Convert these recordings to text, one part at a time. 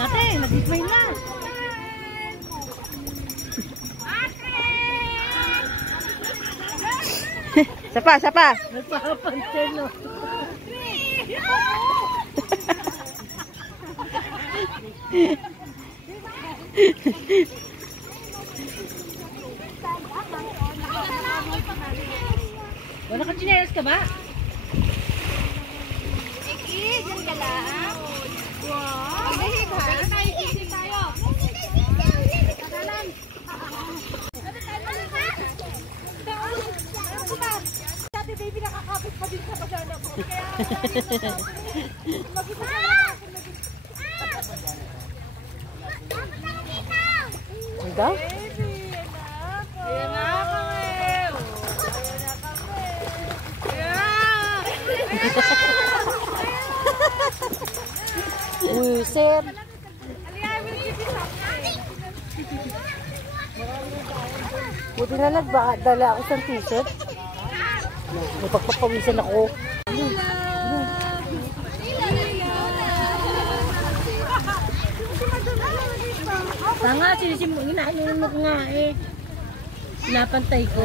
Ate, nag-display na. Sapa, sapa. Nagpapansin, no? Wala ka chinelas ka ba? Iki, dyan ka lang. Wow. Mahig ha? Nakikisi tayo. Kadalan. Dati baby nakakapit pa din sa pagana ko. Kaya mag-isa ka lang. Ang daw? Baby, anak. Ayan na kami. Ayan na kami. Uy, sir. Buti na nagdala ako sa t-shirt. Napagpapawisan ako. Tanga, hinahanin mo nga eh. Napantay ko.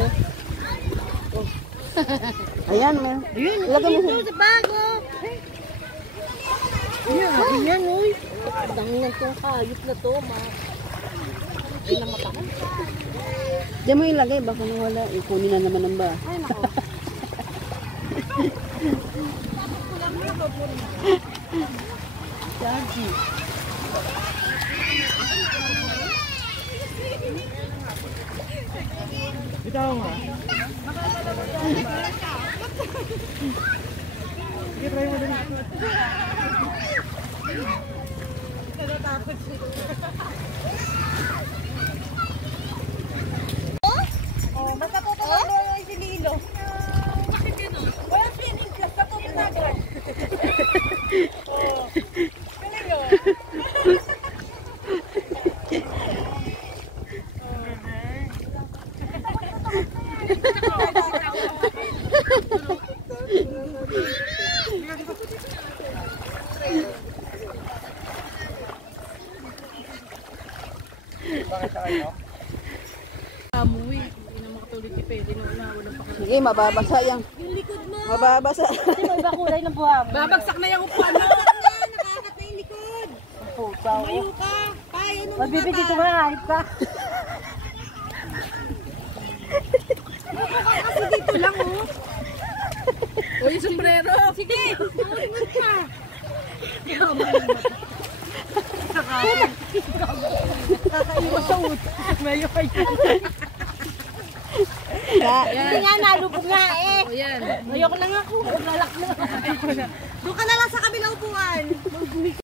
Ayan, man. Ayun, Ilagay mo dito sa bago. Ayun, akin yan, uy. Dangan tong hayop na to, ma. Hindi na matakan. Diyan mo ilagay, baka nawala. Ikunin na naman ang ba. Ay, nako. Daddy. Bitaw nga. Sige, try mo din. Natatakot siya. Oh, basta po tumakbo si Lilo. Bakit gano'n? Walang swimming class, natulog na agad. Oh. Galing yun. Bakit sa kayo? Amoy. Hindi na makatulog si Pwede na wala pa kami. Sige, mababasa yan. Yung likod mo. Mababasa. Kasi may iba kulay ng buha mo. Babagsak na yung upuan mo. Nakakat na yung likod. Puta, Mayo ka. Payo nung Magbibi dito mga hayop ka. kasi dito lang oh. Uy, sombrero. Sige, malimot ka. Kakaiwas sa utak. Mayo kayo. Hindi nga, nalubog nga eh. O yan. Ayoko lang ako. Maglalak na. Doon ka na lang sa kabilang upuan.